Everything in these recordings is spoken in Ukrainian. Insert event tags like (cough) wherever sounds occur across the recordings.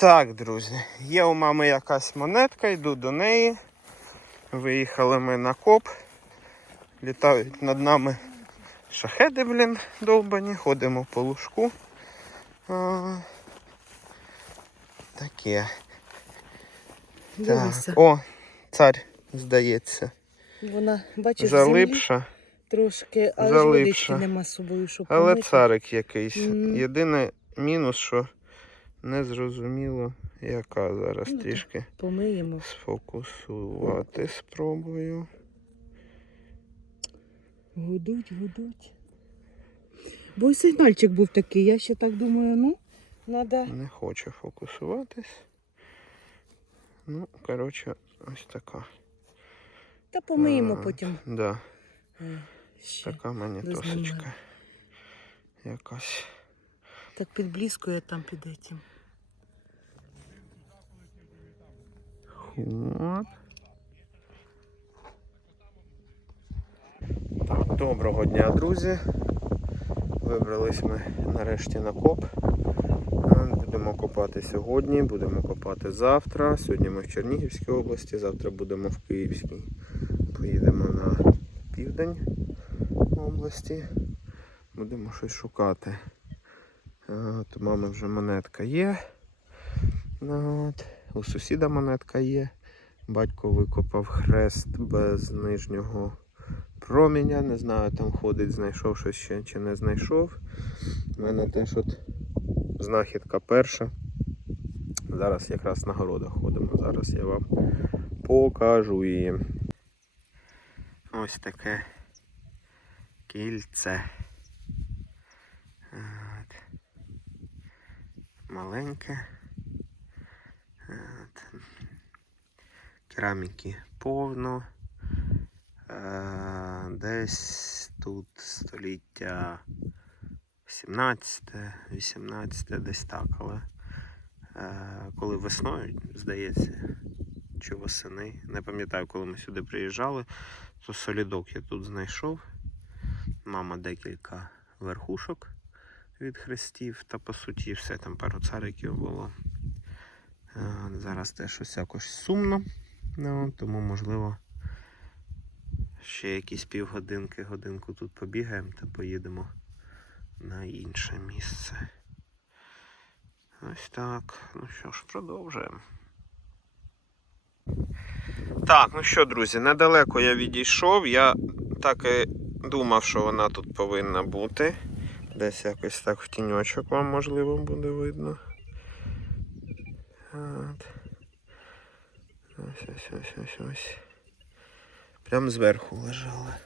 Так, друзі, є у мами якась монетка, йду до неї. Виїхали ми на коп. Літають над нами шахеди, блін, довбані, ходимо по лужку. А, таке. Дивися. Так. О, цар, здається. Вона, бачиш, землі Залипша, трошки, але ж Залипша. водички нема з собою, щоб але помити. царик якийсь. Мгм. Єдине мінус, що не зрозуміло, яка зараз Ну, трішки. Помиємо. Сфокусувати спробую. Гудуть, гудуть. Бо й сигнальчик був такий, я ще так думаю, ну, треба. Не хоче фокусуватись. Ну, коротше, ось така. Та помиємо А, потім. Да, Ще. така дознімаємо. Якась. Так підблискує там під этим. От. Так, доброго дня, друзі. Вибрались ми нарешті на коп. Будемо копати сьогодні, будемо копати завтра. Сьогодні ми в Чернігівській області, завтра будемо в Київській. Поїдемо на південь області. Будемо щось шукати. Е, От, у мами вже монетка є. От. У сусіда монетка є. Батько викопав хрест без нижнього проміння. Не знаю, там ходить, знайшов щось ще чи не знайшов. У мене теж от знахідка перша. Зараз якраз на городах ходимо. Зараз я вам покажу її. Ось таке кільце. От. Маленьке. От. Кераміки повно. Е, Десь тут століття 17, 18, десь так, але е, коли весною, здається, чи восени, не пам'ятаю, коли ми сюди приїжджали, то солідок я тут знайшов. Мама декілька верхушок від хрестів, та по суті все там пару цариків було. Е, Зараз теж щось якось сумно, ну, тому можливо ще якісь півгодинки, годинку тут побігаємо та поїдемо на інше місце. Ось так. Ну що ж, продовжуємо. Так, ну що, друзі, недалеко я відійшов. Я так і думав, що вона тут повинна бути. Десь якось так в тіньочок вам можливо буде видно. От. Ось ось ось ось ось. Прям зверху лежала.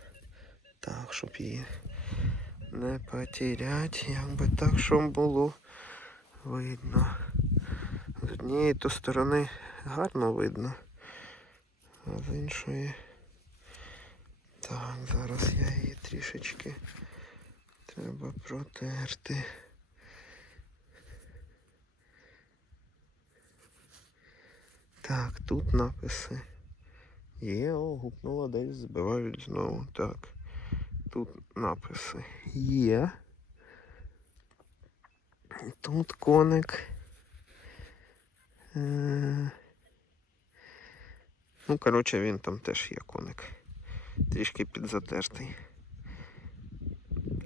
Так, щоб її не потерять, якби так, щоб було видно. З однієї то сторони гарно видно, а з іншої. Так, зараз я її трішечки треба протерти. Так, тут написи. Є, о, гупнула десь, збивають знову. Так. Тут написи є. Тут коник. Е, Ну, коротше, він там теж є коник. Трішки підзатертий.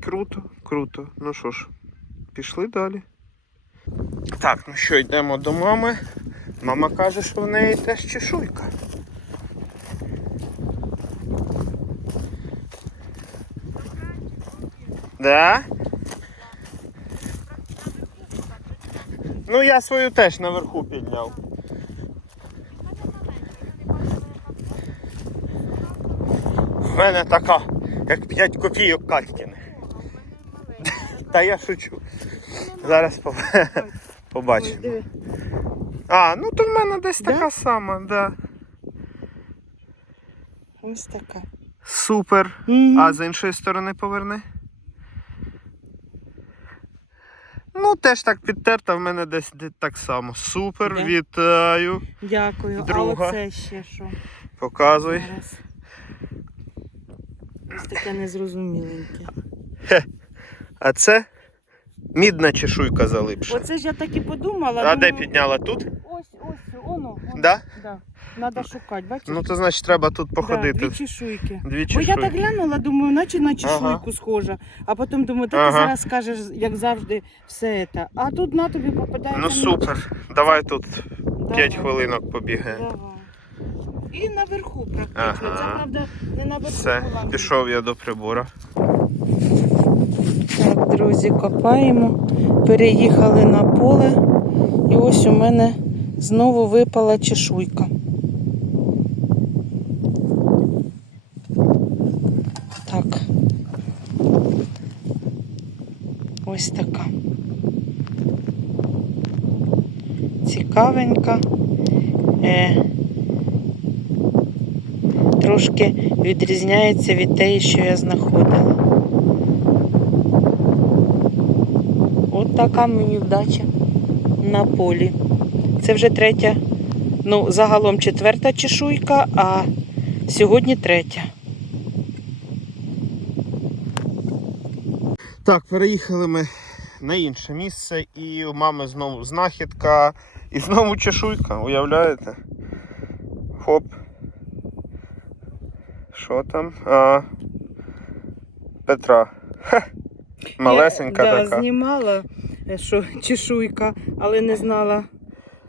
Круто, круто. Ну що ж, пішли далі. Так, ну що, йдемо до мами. Мама каже, що в неї теж чешуйка. Да? Ну я свою теж наверху підняв. В мене така, як 5 копійок Катькіних. Та я шучу. Зараз по- (laughs) побачимо. А, ну то в мене десь Да? така сама, да. Ось така. Супер. Мгм. А з іншої сторони поверни. Ну, теж так підтерта, в мене десь так само. Супер, Да? вітаю. Дякую. Друга. А оце ще що? Показуй. Зараз. Ось таке незрозуміленьке. А це Мідна чешуйка залипша. Оце ж я так і подумала. А де підняла тут? Ось, ось, воно. Да? Да. Надо шукати, бачиш? Ну то значить треба тут Да, походити. дві чешуйки. Дві Бо я так глянула, думаю, наче на чешуйку Ага. схожа. А потім думаю, та Ага. ти зараз скажеш, як завжди, все це. А тут на тобі попадає. Ну супер. Давай тут 5 хвилинок побігаємо. Давай. І наверху практично. Ага. Це правда не наверху. Все, була. пішов я до прибора. Так, друзі, копаємо. Переїхали на поле. І ось у мене знову випала чешуйка. Так. Ось така. Цікавенька. Е, трошки відрізняється від тієї, що я знаходила. От така мені вдача на полі. Це вже третя, ну, загалом четверта чешуйка, а сьогодні третя. Так, переїхали ми на інше місце, і у мами знову знахідка, і знову чешуйка, уявляєте? Хоп. Що там? А, Петра. Хе. Малесенька я, така. Да, знімала, е, що чешуйка, але не знала,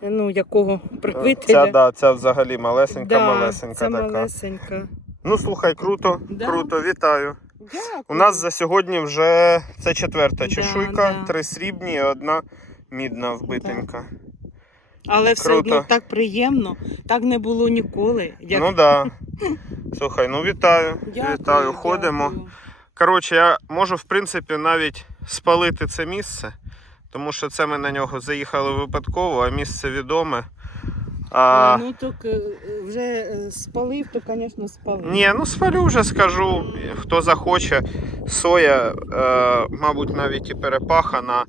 е, ну, якого правителя. Ця, да, ця взагалі малесенька, Да, малесенька це така. малесенька. Ну слухай, круто, Да. круто, вітаю. Дякую. У нас за сьогодні вже це четверта чешуйка, да. три срібні і одна мідна вбитенька. Але все круто. одно так приємно, так не було ніколи. Як... Ну так. Да. Слухай, ну вітаю. Дякую, вітаю, ходимо. дякую. Коротше, я можу в принципі навіть спалити це місце, тому що це ми на нього заїхали випадково, а місце відоме. А... Ну так е, вже е, спалив, то, звісно, спалив. Ні, ну спалю вже скажу. Хто захоче. Соя, е, мабуть, навіть і перепахана.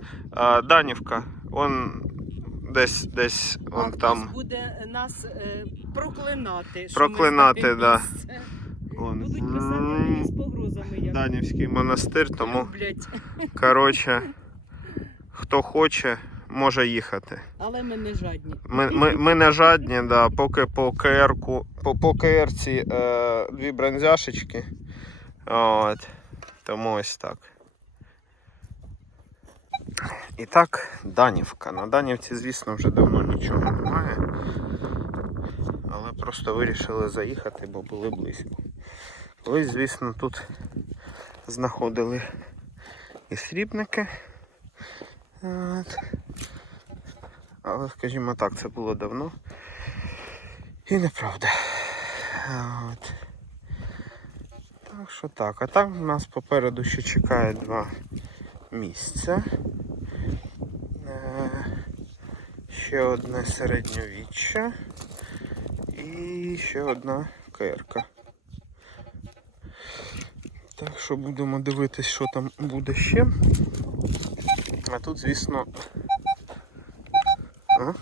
Данівка. Он десь десь он хтось там. буде нас проклинати. Проклинати, ми да. Будуть писати Данівський монастир, тому, коротше, хто хоче, може їхати. Але ми не жадні. Ми, ми, ми не жадні, да, поки по КР-ку, по, по КРці е, дві бронзяшечки. От. Тому ось так. І так, Данівка. На Данівці, звісно, вже давно нічого немає. Але просто вирішили заїхати, бо були близько. Колись, звісно, тут знаходили і срібники. От. Але, скажімо так, це було давно. І неправда. От. Так що так. А там у нас попереду ще чекає два місця. Е, Ще одне середньовіччя і ще одна керка. Що будемо дивитись, що там буде ще. А тут, звісно, а?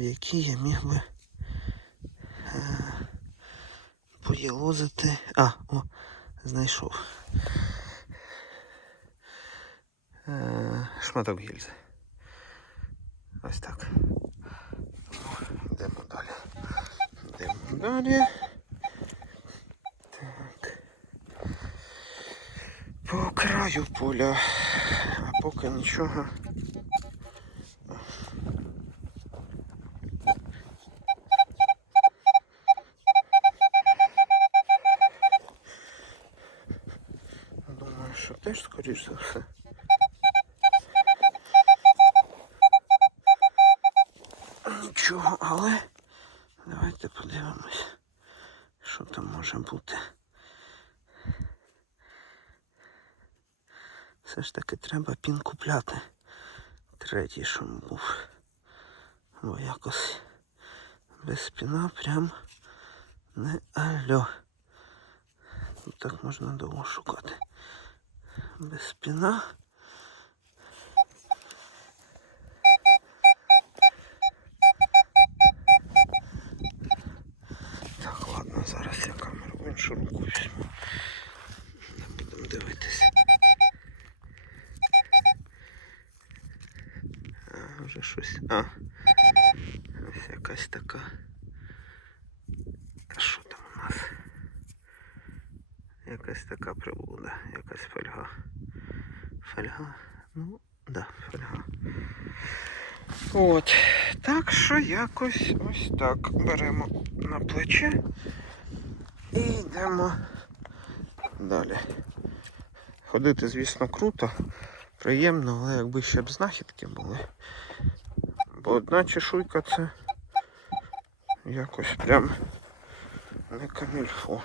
В якій я міг би е, поєлозити. А, о, знайшов. Е, шматок гільзи. Ось так. Йдемо далі. Йдемо далі. Так. По краю поля. А поки нічого. Теж скоріш за. Нічого, але давайте подивимось, що там може бути. Все ж таки треба пін купляти. Третій, що був. Бо якось Без спіна прям не алло. Так можна довго шукати. Без спіна. Так, ладно, зараз я камеру в іншу руку візьму. Будемо дивитися. А, вже щось. А. Ось якась така. Та що там у нас? Якась така приблуда, якась фольга. Фольга? Ну, да, фольга. От. Так що якось ось так беремо на плече і йдемо далі. Ходити, звісно, круто, приємно, але якби ще б знахідки були. Бо одна чешуйка це якось прям не камільфо.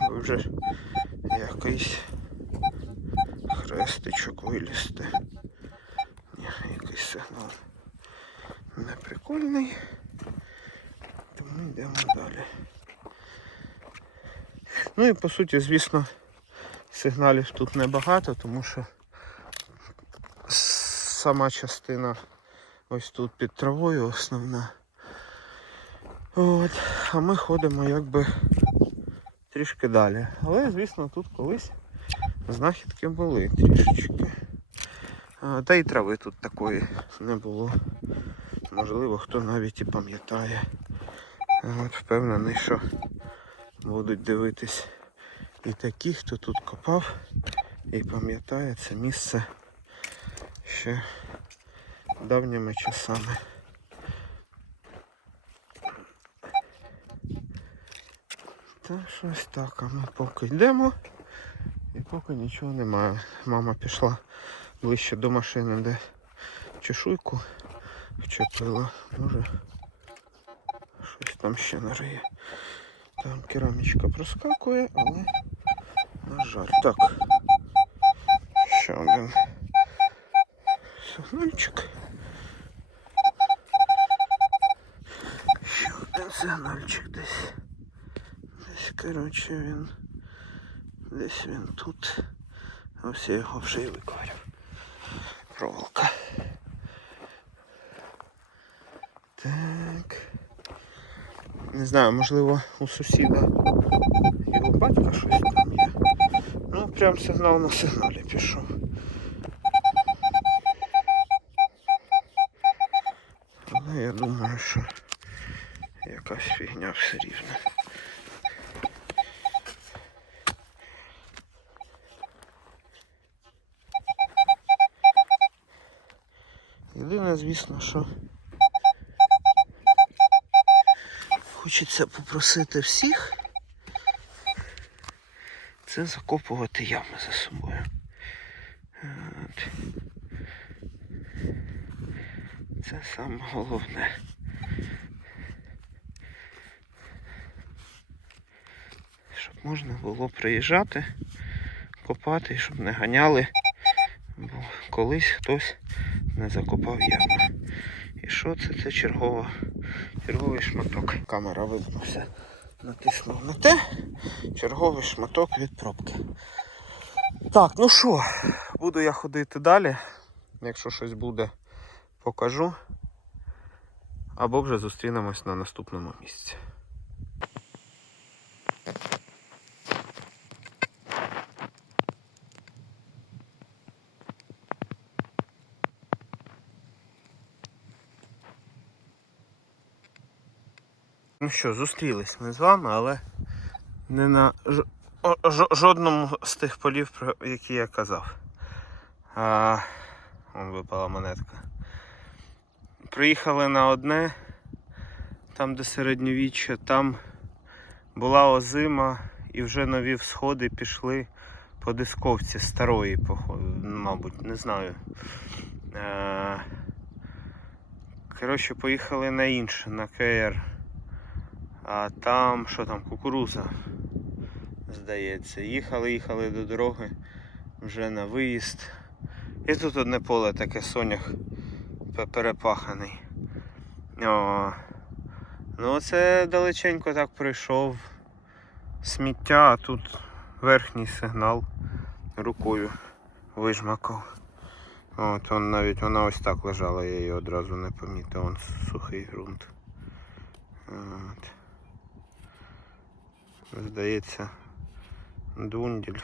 Міг вже якийсь хрестичок вилізти. Якийсь сигнал не прикольний. Тому йдемо далі. Ну і по суті, звісно, сигналів тут небагато, тому що сама частина ось тут під травою основна. От. А ми ходимо якби трішки далі. Але, звісно, тут колись знахідки були трішечки. Та й трави тут такої не було. Можливо, хто навіть і пам'ятає. От, Впевнений, що будуть дивитись і такі, хто тут копав і пам'ятає це місце ще давніми часами. Та щось так, а ми поки йдемо і поки нічого немає. Мама пішла ближче до машини, де чешуйку вчепила. Може щось там ще нариє. Там керамічка проскакує, але на жаль. Так. Ще один сигнальчик. Ще один сигнальчик десь. Десь, коротше, він. Десь він тут. Ось я його вже і викварив. Проволока. Так. Не знаю, можливо у сусіда його батька щось там є. Ну, прям сигнал на сигналі пішов. Але я думаю, що якась фігня все рівно. Єдине, звісно, що хочеться попросити всіх це закопувати ями за собою. Це саме головне. Щоб можна було приїжджати, копати, щоб не ганяли, бо колись хтось не закопав яму. І що це? Це чергова, черговий шматок. Камера вимкнувся. Натиснув на те. Черговий шматок від пробки. Так, ну що, буду я ходити далі. Якщо щось буде, покажу. Або вже зустрінемось на наступному місці. Ну що, зустрілись ми з вами, але не на жодному з тих полів, про які я казав. А, вон випала монетка. Приїхали на одне, там де середньовіччя, там була озима і вже нові всходи пішли по дисковці старої, мабуть, не знаю. Е, Коротше, поїхали на інше, на КР. А там, що там, кукуруза, здається. Їхали, їхали до дороги вже на виїзд. І тут одне поле таке сонях перепаханий. О. Ну, це далеченько так прийшов. Сміття, а тут верхній сигнал рукою вижмакав. От он навіть вона ось так лежала, я її одразу не помітив. Он сухий ґрунт. От. Здається, дунділь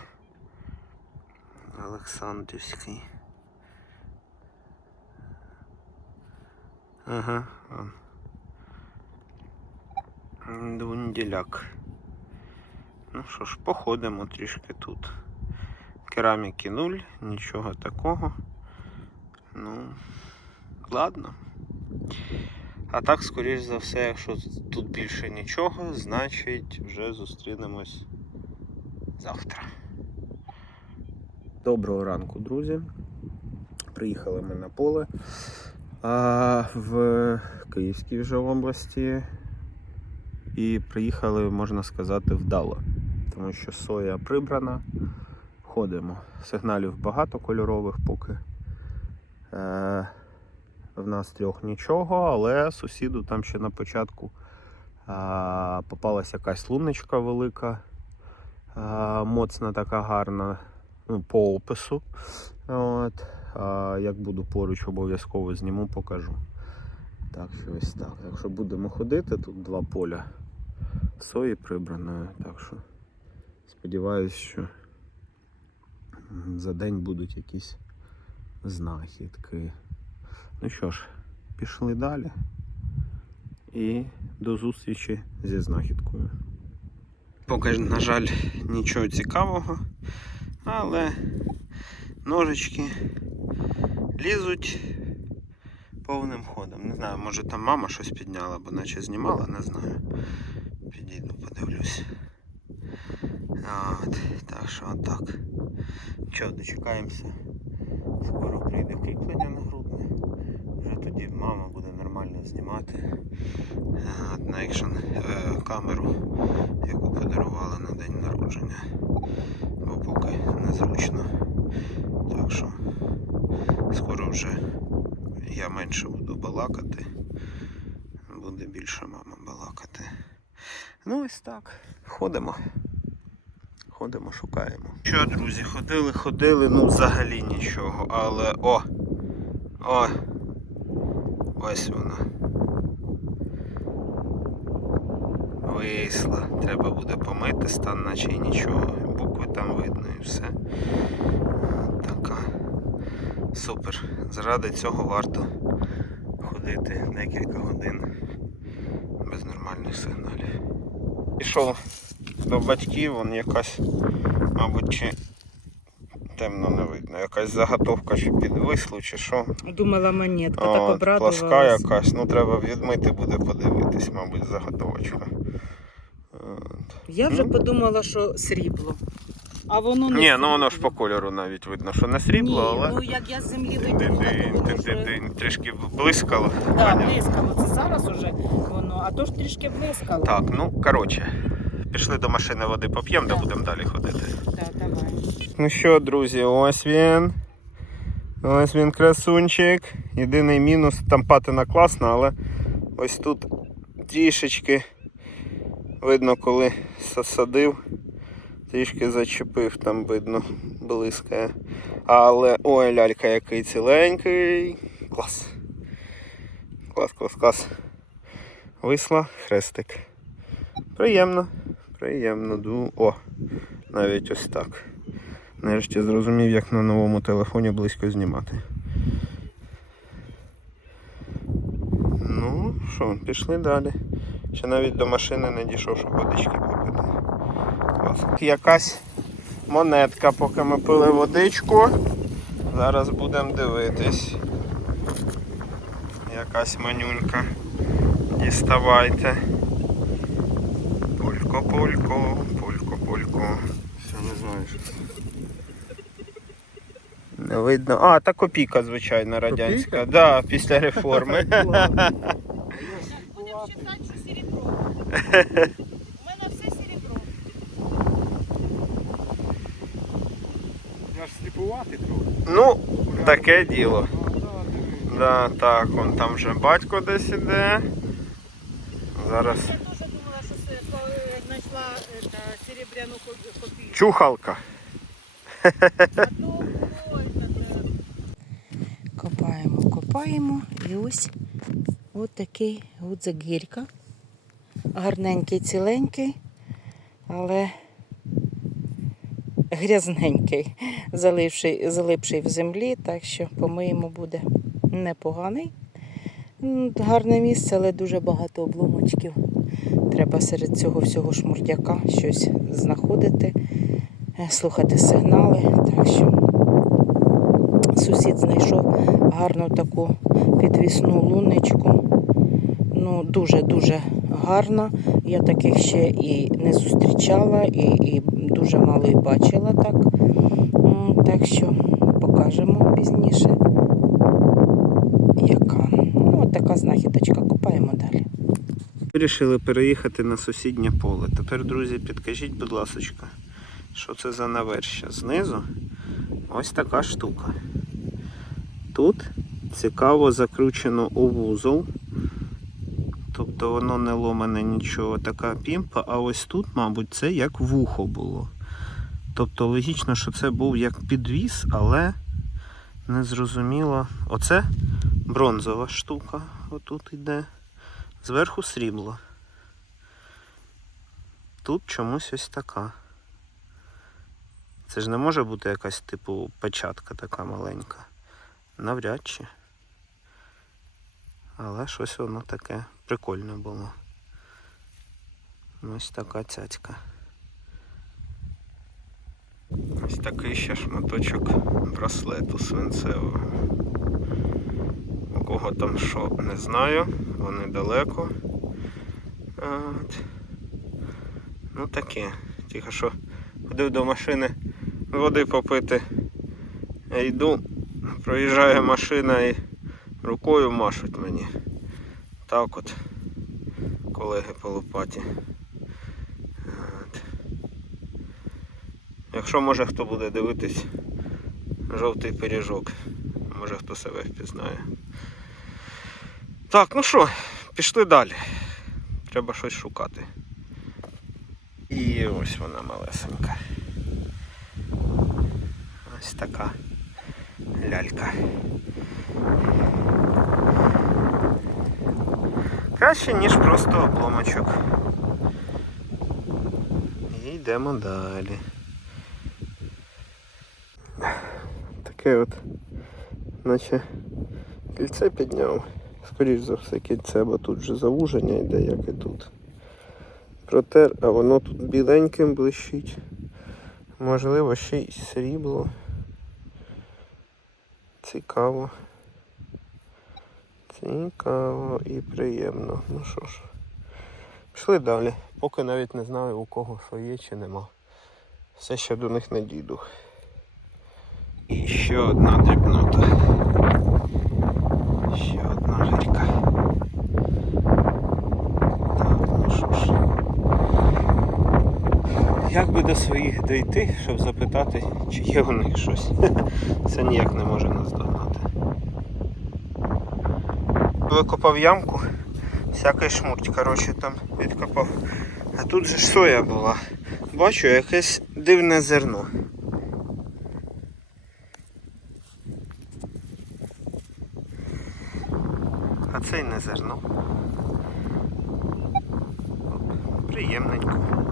Олександрівський. Ага. Дунділяк. Ну що ж, походимо трішки тут. Кераміки нуль, нічого такого. Ну, ладно. А так, скоріш за все, якщо тут більше нічого, значить вже зустрінемось завтра. Доброго ранку, друзі. Приїхали ми на поле а, в Київській вже області. І приїхали, можна сказати, вдало. Тому що соя прибрана. Ходимо. Сигналів багато кольорових поки. Е, в нас трьох нічого, але сусіду там ще на початку а, попалася якась луночка велика, а, моцна така гарна ну, по опису. От. А, як буду поруч, обов'язково зніму, покажу. Так, що ось так. Так що будемо ходити, тут два поля сої прибраної. Так що сподіваюсь, що за день будуть якісь знахідки. Ну що ж, пішли далі. І до зустрічі зі знахідкою. Поки, на жаль, нічого цікавого, але ножички лізуть повним ходом. Не знаю, може там мама щось підняла, бо наче знімала, не знаю. Підійду, подивлюсь. От, так що отак. Що, дочекаємося. Скоро прийде кріплення на грудне. Тоді мама буде нормально знімати е, на екшн е, камеру, яку подарували на день народження. Бо поки незручно. Так що скоро вже я менше буду балакати. Буде більше мама балакати. Ну ось так. Ходимо. Ходимо, шукаємо. Що, друзі, ходили, ходили, ну взагалі нічого, але о! О! Ось вона. Вийшла. Треба буде помити стан, наче і нічого. Букви там видно і все. Така. Супер. Заради цього варто ходити декілька годин без нормальних сигналів. Пішов до батьків, вон якась, мабуть, чи темно не видно. Якась заготовка чи під вислу, чи що. Думала монетка, так обрадувалась. пласка якась, ну треба відмити буде подивитись, мабуть, заготовочка. От. Я вже Ну. подумала, що срібло. А воно не Ні, ну воно ж по кольору навіть видно, що не срібло, Ні, але ну як я з землі тин-тин-тин, трішки блискало. Да, блискало. Це зараз уже воно, а то ж трішки блискало. Так, ну коротше, пішли до машини води поп'ємо, де Так. будемо далі ходити. Так. Ну що, друзі, ось він. Ось він красунчик. Єдиний мінус, там патина класна, але ось тут трішечки видно, коли садив, трішки зачепив, там видно, блискає. Але ой, лялька який ціленький. Клас. Клас, клас, клас. Висла, хрестик. Приємно, приємно. О, навіть ось так. Нарешті зрозумів, як на новому телефоні близько знімати. Ну, що, пішли далі. Ще навіть до машини не дійшов, щоб водички попити. Клас. Якась монетка, поки ми пили водичку. Зараз будемо дивитись. Якась манюнька. Діставайте. Полько, полько, полько. Все, не знаю, що це. Не видно. А, та копійка, звичайно, радянська. Так, да, після реформи. (laughs) (laughs) Будемо що серебро. У мене все серебро. Я ж сліпувати трохи. ну, таке діло. Да, так, он там вже батько десь іде. Зараз Я теж думала, що знайшла е, серебряну копійку. чухалка. А то ой, та це. Копаємо. І ось от такий гудзик гірка. Гарненький, ціленький, але грязненький, заливший, залипший в землі, так що помиємо буде непоганий. Гарне місце, але дуже багато обломочків. Треба серед цього всього шмурдяка щось знаходити, е, слухати сигнали. Так що сусід знайшов гарну таку підвісну луночку. Ну, дуже-дуже гарна. Я таких ще і не зустрічала, і, і дуже мало і бачила так. Так що покажемо пізніше. Яка. Ну, от така знахідочка. Копаємо далі. Вирішили переїхати на сусіднє поле. Тепер, друзі, підкажіть, будь ласка, що це за навершя? Знизу ось така штука. Тут цікаво закручено у вузол. Тобто воно не ломане нічого, така пімпа, а ось тут, мабуть, це як вухо було. Тобто логічно, що це був як підвіс, але не зрозуміло. Оце бронзова штука. Отут йде. Зверху срібло. Тут чомусь ось така. Це ж не може бути якась типу печатка така маленька. Навряд чи. Але щось воно таке прикольне було. Ось така цяцька. Ось такий ще шматочок браслету свинцевого. У кого там що, не знаю, вони далеко. От. Ну таке. Тільки що ходив до машини води попити. Я йду, проїжджає машина і рукою машуть мені. Так от. Колеги по лопаті. От. Якщо може хто буде дивитись жовтий пиріжок, може хто себе впізнає. Так, ну що, пішли далі. Треба щось шукати. І ось вона малесенька. Ось така лялька. Краще, ніж просто обломочок. І йдемо далі. Таке от, наче кільце підняв. Скоріш за все кільце, бо тут же завуження йде, як і тут. Протер, а воно тут біленьким блищить. Можливо, ще й срібло. Цікаво. Цікаво і приємно. Ну що ж, пішли далі. Поки навіть не знаю у кого що є чи нема. Все ще до них не дійду. І ще одна дрібнота. Ще одна гірка. Так, ну що ж. Як би до своїх дійти, щоб запитати, чи є у них щось. (laughs) Це ніяк не може наздогнати. Викопав ямку, всякий шмурть, коротше, там відкопав. А тут же ж соя була. Бачу якесь дивне зерно. А це й не зерно. Приємненько.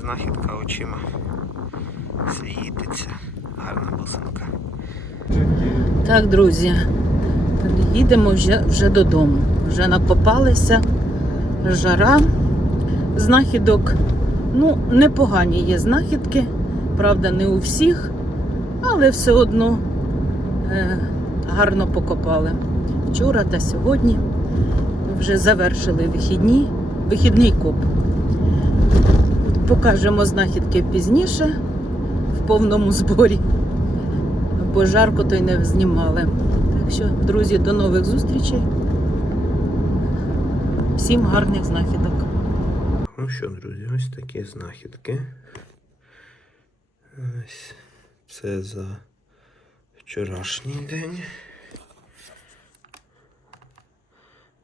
Знахідка очима світиться. Гарна бусинка. Так, друзі, їдемо вже, вже додому. Вже накопалися, жара, знахідок. Ну, непогані є знахідки, правда, не у всіх, але все одно е, гарно покопали. Вчора та сьогодні вже завершили вихідні, вихідний коп. Покажемо знахідки пізніше в повному зборі бо жарко то й не знімали. Так що, друзі, до нових зустрічей. Всім гарних знахідок. Ну що, друзі, ось такі знахідки. Ось це за вчорашній день.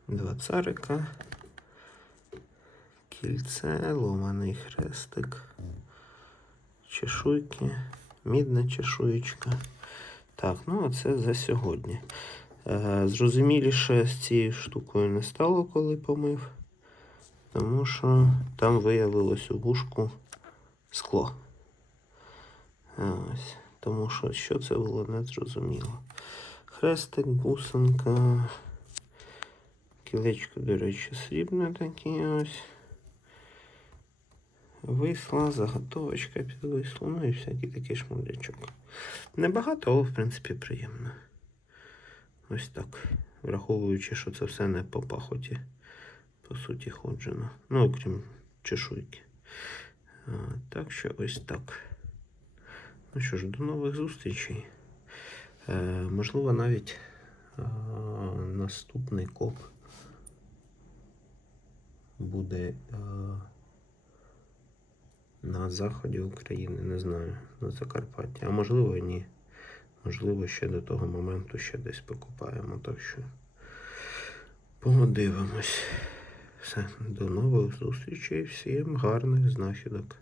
Два царика. Кільце, ломаний хрестик. Чешуйки. Мідна чешуєчка. Так, ну а це за сьогодні. Е, зрозуміліше з цією штукою не стало, коли помив. Тому що там виявилось у вушку скло. Ось. Тому що що це було не зрозуміло. Хрестик, бусинка. Кілечко, до речі, срібне таке ось. Висла, заготовочка підвисла, ну і всякий такий шмурлячок. Небагато, але в принципі приємно. Ось так. Враховуючи, що це все не по пахоті, по суті, ходжено. Ну, окрім чешуйки. А, так що ось так. Ну що ж, до нових зустрічей. Е, можливо, навіть е, наступний коп буде е, на заході України, не знаю, на Закарпатті. А можливо, ні. Можливо, ще до того моменту ще десь покупаємо. Так що подивимось. Все, до нових зустрічей. Всім гарних знахідок.